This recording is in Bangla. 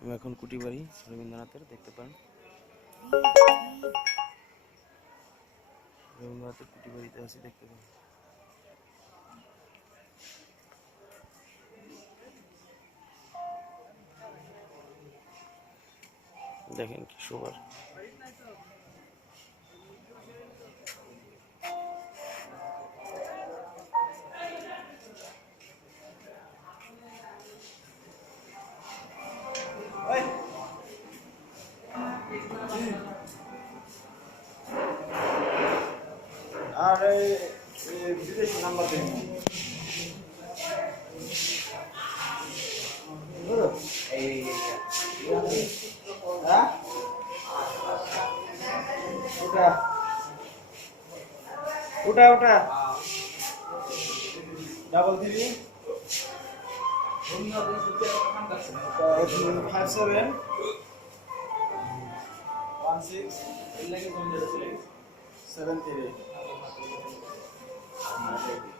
আমি এখন কুটিবাড়ি রবীন্দ্রনাথের দেখতে পান। রবীন্দ্রনাথের কুটিবাড়িতে আছি, দেখতে পান। দেখেন কি শোবার। আর বিদেশি নাম্বার দেন। ওটা ওটা ডাবল 3 57 16 73